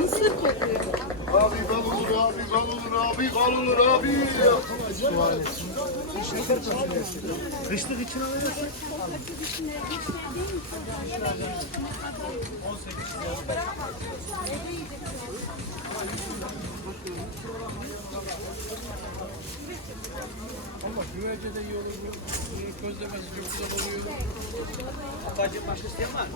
Mısır kokuyor. Abi bal olur, abi bal olur, abi bal olur, abi. Kışlık için alıyorsun. Ama güvece de iyi olur. Közlemesi çok güzel oluyor. Bacım başka isteyen var.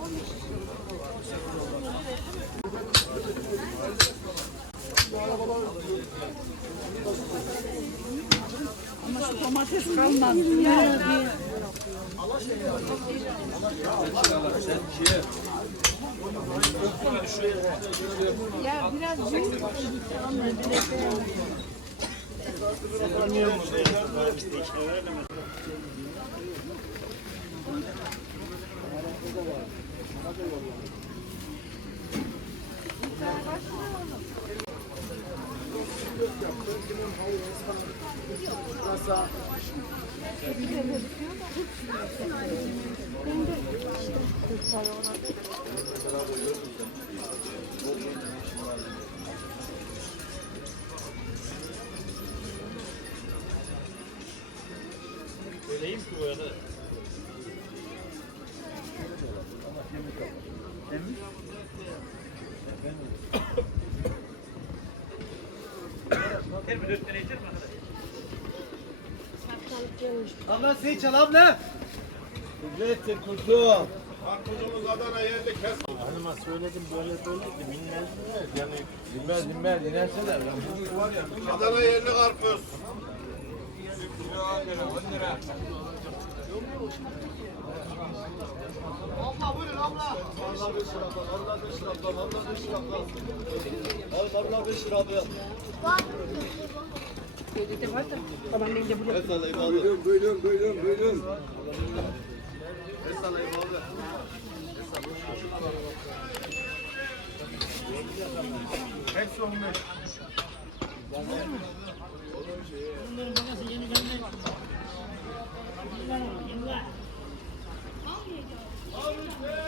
Ama şu domates kalmaz. Ya, ya biraz büyük. Öyleyim ki bu arada. Her bir 4 tane yeter mi arkadaş? Abla sen çal abla. Ücrettir kuzum. Karpuzumuz Adana yerli kes. Hanıma söyledim böyle minler yani dinmez dinerseler. Adana yerli karpuz. Abla buyurun abla. Allah 5 lira abla. Allah 5 lira abla. Allah 5 lira abla. Allah 5 lira abla. Köyde de var da. Tamam ben de buraya. Buyurun. Salayım abla. Hepsi 15. Bunların bagajı yeni geldi. Yeni var.